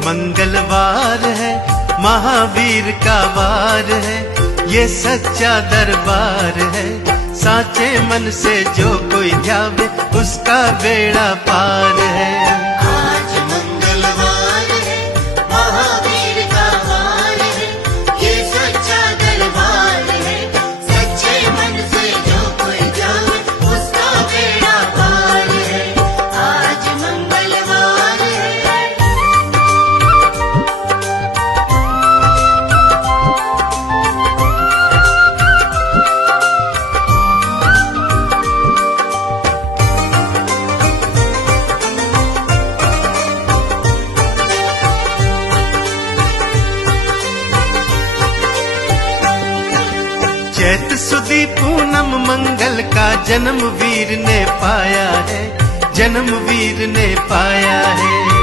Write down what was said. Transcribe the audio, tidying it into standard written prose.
मंगलवार है, महावीर का वार है, ये सच्चा दरबार है। साचे मन से जो कोई ध्यावे उसका बेड़ा पार है। आज मंगलवार है, महावीर का वार है, ये सच्चा दरबार है। सच्चे मन से जो कोई जावे उसका बेड़ा पार है। आज मंगलवार है। चैत सुदी पूनम मंगल का जन्म वीर ने पाया है, जन्म वीर ने पाया है।